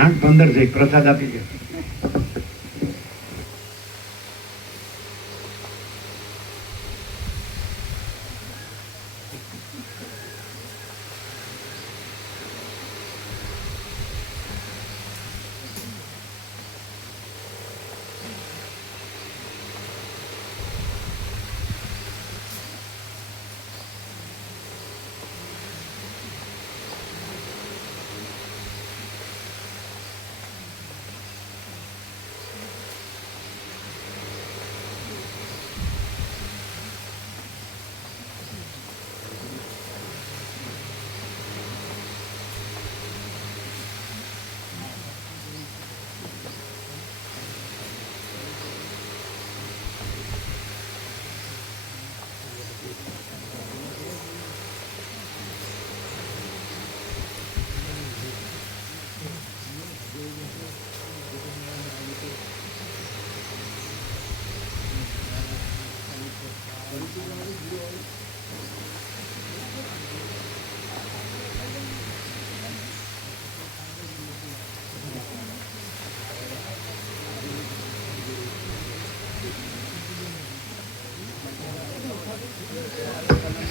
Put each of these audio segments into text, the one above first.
8:15 થઈ, પ્રસાદ આપી દો.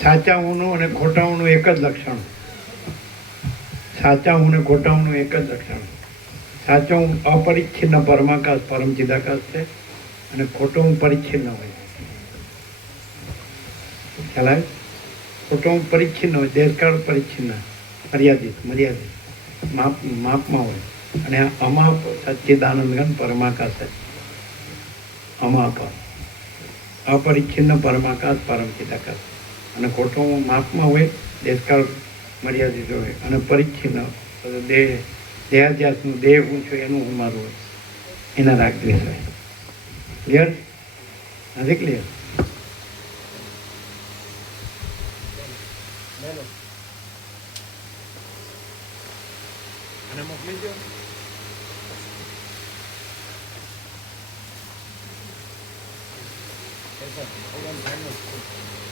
સાચા ઊનું અને ખોટા ઊનું એક જ લક્ષણ. સાચા ઊન અને ખોટા ઊનું એક જ લક્ષણ. સાચો ઊન અપરિચ્છિન્ન પરમાકાશ પરમ ચિદાકાશ છે અને ખોટો ઊન પરિચ્છિન્ન હોય. ખ્યાલ આવે? ખોટો ઊન પરિચ્છિન્ન હોય, દેશકાળ પરિચ્છિન્ન, મર્યાદિત માપમાં હોય. અને અમાપ સચ્ચિદાનંદ ઘન પરમાકાશ છે. અમાપ અપરિચ્છિન્ન પરમાકાશ પરમ ચિદાકાશ. અને ખોટો માપમાં હોય, દેશકાળ મર્યાદિત હોય અને પરિચ્છિન્ન દેહાધ્યાસનું દેહ હું છું એનું હું મારું હોય, એના રાગ દ્વેષ હોય. ક્લિયર? નથી ક્લિયર? મોકલી દો. Yes, sir.